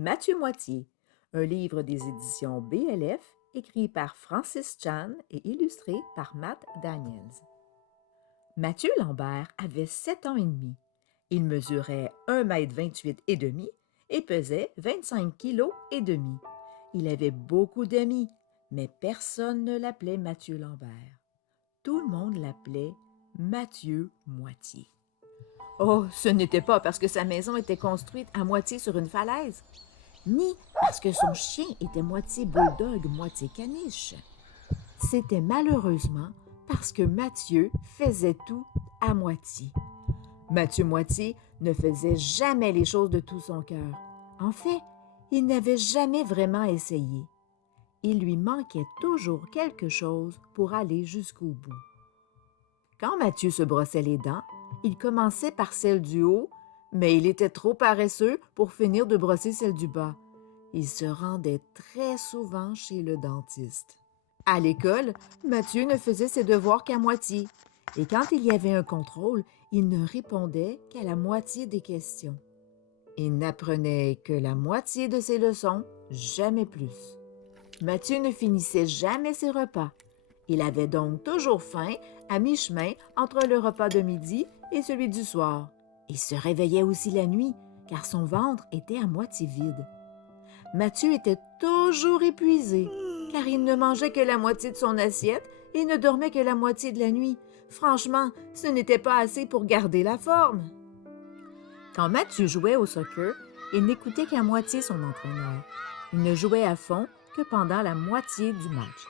Mathieu Moitié, un livre des éditions BLF, écrit par Francis Chan et illustré par Matt Daniels. Mathieu Lambert avait 7 ans et demi. Il mesurait 1,28 m et demi et pesait 25 kg et demi. Il avait beaucoup d'amis, mais personne ne l'appelait Mathieu Lambert. Tout le monde l'appelait Mathieu Moitié. Oh, ce n'était pas parce que sa maison était construite à moitié sur une falaise, ni parce que son chien était moitié bulldog, moitié caniche. C'était malheureusement parce que Mathieu faisait tout à moitié. Mathieu Moitié ne faisait jamais les choses de tout son cœur. En fait, il n'avait jamais vraiment essayé. Il lui manquait toujours quelque chose pour aller jusqu'au bout. Quand Mathieu se brossait les dents, il commençait par celle du haut, mais il était trop paresseux pour finir de brosser celle du bas. Il se rendait très souvent chez le dentiste. À l'école, Mathieu ne faisait ses devoirs qu'à moitié, et quand il y avait un contrôle, il ne répondait qu'à la moitié des questions. Il n'apprenait que la moitié de ses leçons, jamais plus. Mathieu ne finissait jamais ses repas. Il avait donc toujours faim à mi-chemin entre le repas de midi et celui du soir. Il se réveillait aussi la nuit, car son ventre était à moitié vide. Mathieu était toujours épuisé, car il ne mangeait que la moitié de son assiette et ne dormait que la moitié de la nuit. Franchement, ce n'était pas assez pour garder la forme. Quand Mathieu jouait au soccer, il n'écoutait qu'à moitié son entraîneur. Il ne jouait à fond que pendant la moitié du match.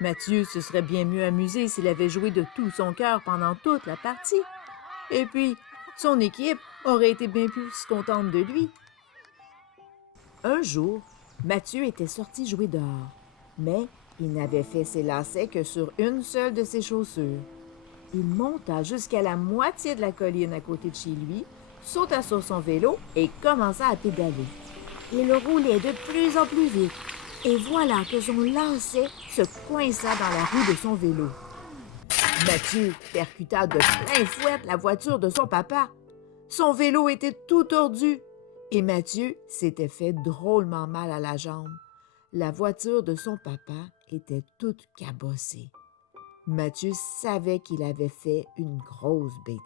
Mathieu se serait bien mieux amusé s'il avait joué de tout son cœur pendant toute la partie. Et puis, son équipe aurait été bien plus contente de lui. Un jour, Mathieu était sorti jouer dehors, mais il n'avait fait ses lacets que sur une seule de ses chaussures. Il monta jusqu'à la moitié de la colline à côté de chez lui, sauta sur son vélo et commença à pédaler. Il roulait de plus en plus vite, et voilà que son lacet se coinça dans la roue de son vélo. Mathieu percuta de plein fouet la voiture de son papa. Son vélo était tout tordu, et Mathieu s'était fait drôlement mal à la jambe. La voiture de son papa était toute cabossée. Mathieu savait qu'il avait fait une grosse bêtise.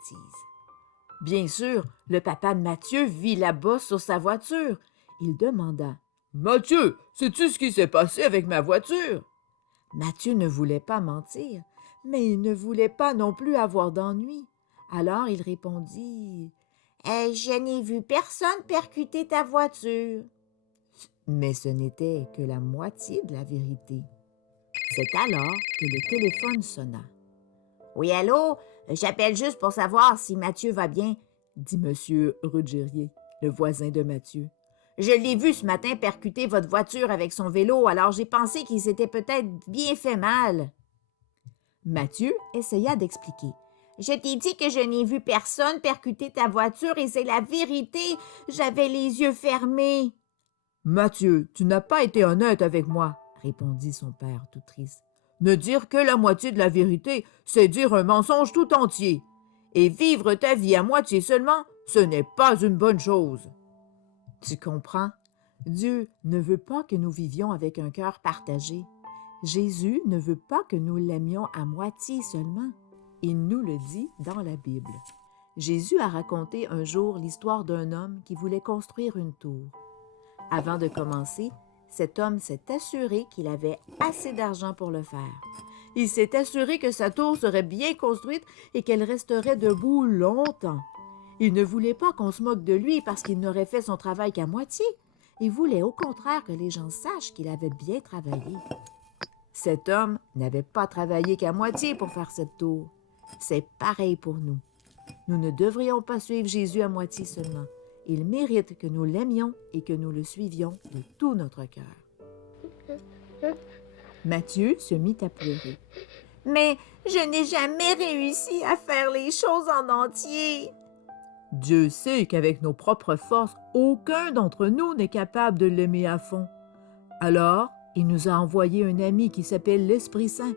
Bien sûr, le papa de Mathieu vit la bosse sur sa voiture. Il demanda « Mathieu, sais-tu ce qui s'est passé avec ma voiture? » Mathieu ne voulait pas mentir, mais il ne voulait pas non plus avoir d'ennui. Alors il répondit « Je n'ai vu personne percuter ta voiture. » Mais ce n'était que la moitié de la vérité. C'est alors que le téléphone sonna. « Oui, allô? J'appelle juste pour savoir si Mathieu va bien, » dit M. Ruggieri, le voisin de Mathieu. « Je l'ai vu ce matin percuter votre voiture avec son vélo, alors j'ai pensé qu'il s'était peut-être bien fait mal. » Mathieu essaya d'expliquer. « Je t'ai dit que je n'ai vu personne percuter ta voiture et c'est la vérité. J'avais les yeux fermés. »« Mathieu, tu n'as pas été honnête avec moi, » répondit son père tout triste. « Ne dire que la moitié de la vérité, c'est dire un mensonge tout entier. Et vivre ta vie à moitié seulement, ce n'est pas une bonne chose. » Tu comprends? Dieu ne veut pas que nous vivions avec un cœur partagé. Jésus ne veut pas que nous l'aimions à moitié seulement. Il nous le dit dans la Bible. Jésus a raconté un jour l'histoire d'un homme qui voulait construire une tour. Avant de commencer, cet homme s'est assuré qu'il avait assez d'argent pour le faire. Il s'est assuré que sa tour serait bien construite et qu'elle resterait debout longtemps. Il ne voulait pas qu'on se moque de lui parce qu'il n'aurait fait son travail qu'à moitié. Il voulait au contraire que les gens sachent qu'il avait bien travaillé. Cet homme n'avait pas travaillé qu'à moitié pour faire cette tour. C'est pareil pour nous. Nous ne devrions pas suivre Jésus à moitié seulement. Il mérite que nous l'aimions et que nous le suivions de tout notre cœur. Mathieu se mit à pleurer. « Mais je n'ai jamais réussi à faire les choses en entier. » Dieu sait qu'avec nos propres forces, aucun d'entre nous n'est capable de l'aimer à fond. Alors, il nous a envoyé un ami qui s'appelle l'Esprit Saint.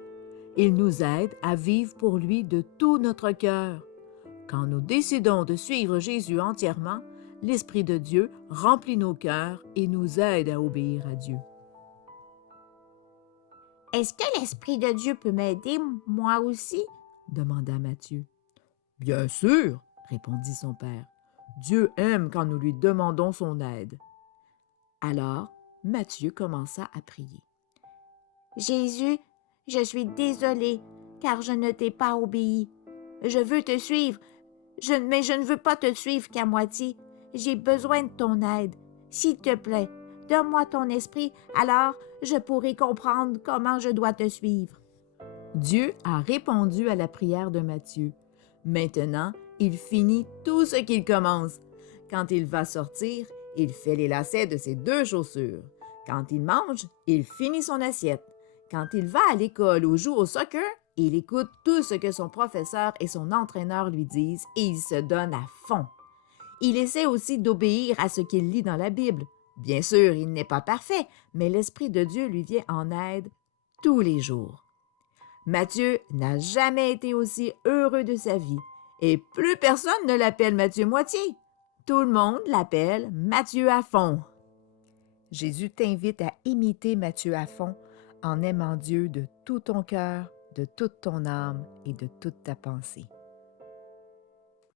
Il nous aide à vivre pour lui de tout notre cœur. Quand nous décidons de suivre Jésus entièrement, l'Esprit de Dieu remplit nos cœurs et nous aide à obéir à Dieu. « Est-ce que l'Esprit de Dieu peut m'aider, moi aussi? » demanda Matthieu. « Bien sûr, » répondit son père. « Dieu aime quand nous lui demandons son aide. » Alors, Matthieu commença à prier. « Jésus, je suis désolé, car je ne t'ai pas obéi. Je veux te suivre, mais je ne veux pas te suivre qu'à moitié. J'ai besoin de ton aide. S'il te plaît, donne-moi ton esprit, alors je pourrai comprendre comment je dois te suivre. » Dieu a répondu à la prière de Matthieu. Maintenant, il finit tout ce qu'il commence. Quand il va sortir, il fait les lacets de ses 2 chaussures. Quand il mange, il finit son assiette. Quand il va à l'école ou joue au soccer, il écoute tout ce que son professeur et son entraîneur lui disent et il se donne à fond. Il essaie aussi d'obéir à ce qu'il lit dans la Bible. Bien sûr, il n'est pas parfait, mais l'Esprit de Dieu lui vient en aide tous les jours. Matthieu n'a jamais été aussi heureux de sa vie, et plus personne ne l'appelle Matthieu Moitié. Tout le monde l'appelle Matthieu à fond. Jésus t'invite à imiter Matthieu à fond en aimant Dieu de tout ton cœur, de toute ton âme et de toute ta pensée.